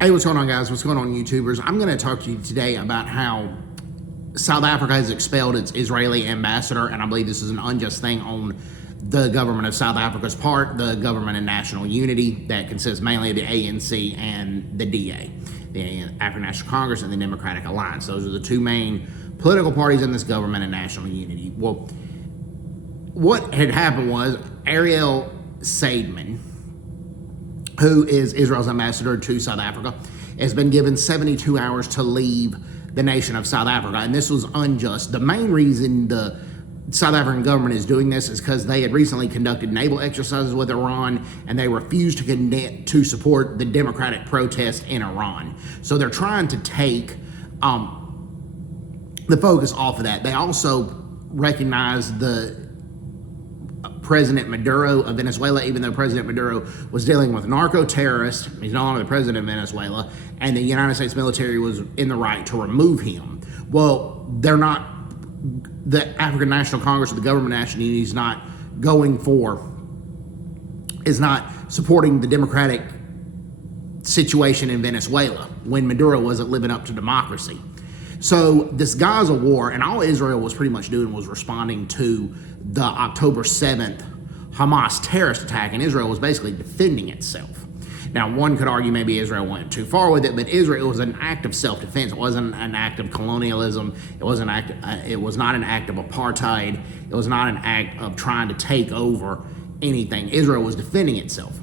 Hey, what's going on, guys? What's going on, YouTubers? I'm going to talk to you today about how South Africa has expelled its Israeli ambassador, and I believe this is an unjust thing on the government of South Africa's part, the government of national unity that consists mainly of the ANC and the DA, the African National Congress and the Democratic Alliance. Those are the two main political parties in this government of national unity. Well, what had happened was Ariel Saidman, who is Israel's ambassador to South Africa, has been given 72 hours to leave the nation of South Africa, and this was unjust. The main reason the South African government is doing this is because they had recently conducted naval exercises with Iran, and they refused to support the democratic protest in Iran. So they're trying to take the focus off of that. They also recognize the President Maduro of Venezuela, even though President Maduro was dealing with narco-terrorists. He's no longer the president of Venezuela, and the United States military was in the right to remove him. Well, they're not, the African National Congress or the government of national unity is not supporting the democratic situation in Venezuela when Maduro wasn't living up to democracy. So this Gaza war, and all Israel was pretty much doing was responding to the October 7th Hamas terrorist attack, and Israel was basically defending itself. Now, one could argue maybe Israel went too far with it, but it was an act of self-defense. It wasn't an act of colonialism. It was not an act of apartheid. It was not an act of trying to take over anything. Israel was defending itself.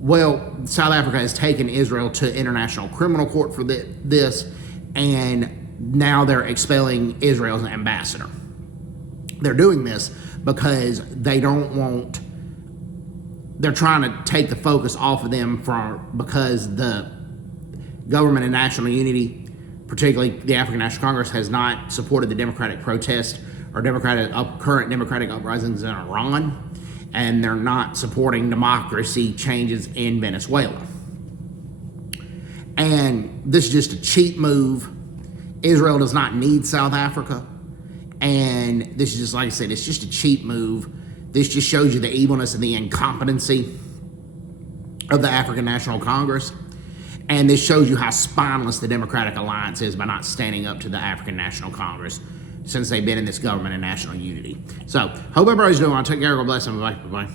Well, South Africa has taken Israel to International Criminal Court for this, and now they're expelling Israel's ambassador. They're doing this because they're trying to take the focus off of them because the government of national unity, particularly the African National Congress, has not supported the democratic protest or current democratic uprisings in Iran, and they're not supporting democracy changes in Venezuela. And this is just a cheap move. Israel does not need South Africa, and this is just, like I said, it's just a cheap move. This just shows you the evilness and the incompetency of the African National Congress, and this shows you how spineless the Democratic Alliance is by not standing up to the African National Congress since they've been in this government of national unity. So, hope everybody's doing well. Take care. God bless them. Bye-bye.